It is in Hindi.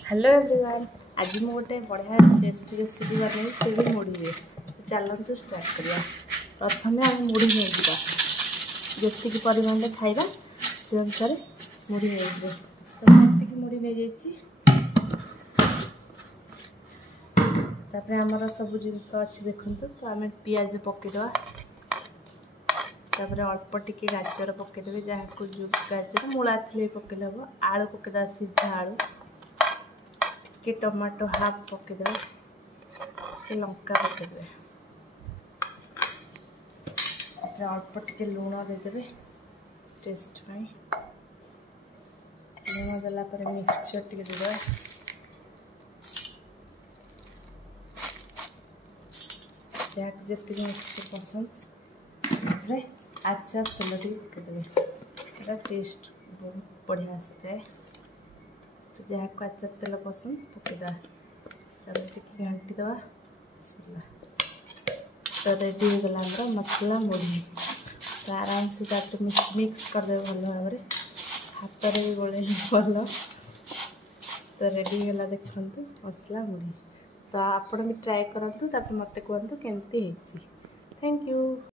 Hello everyone. आज मैं गोटे बढ़िया टेस्टी रेसिपी बनई से भी मुढ़ी चलतु स्टार्ट करिया। प्रथम आम मुढ़ी नहीं जी परिमाण में खाइबा से अनुसार मुढ़ी नहीं तो मुढ़ी नहीं जापर आमर सब जिनस अच्छी देखु। तो आम पियाज पकईदे तापर अल्प टिके गाजर पकईदे जहाँ जो गाजर मूला थी पकईले हम आलू पकईदे सीधा आलू के टमाटो हाफ पकईदे के लंका पकईदे अल्प टिके लुण देदेवे टेस्ट पाई लुण देलापर मिक्सचर टिके देदेवे जहाँ जी मिक्सचर पसंद आचार तेल पकईदे टेस्ट बहुत बढ़िया आसता है। तो जहाँ को आचार तेल पसंद पकईदा घाटीद सर तो रेडी हो गला हमारा मसला मुढ़ी। तो आराम से मिक्स करदे भल भाव हाथ में भी गोले भल। तो रेडी गला देखु मसला मुढ़ी। तो आपण भी ट्राए करूँ मत कहतु केमती। Thank you.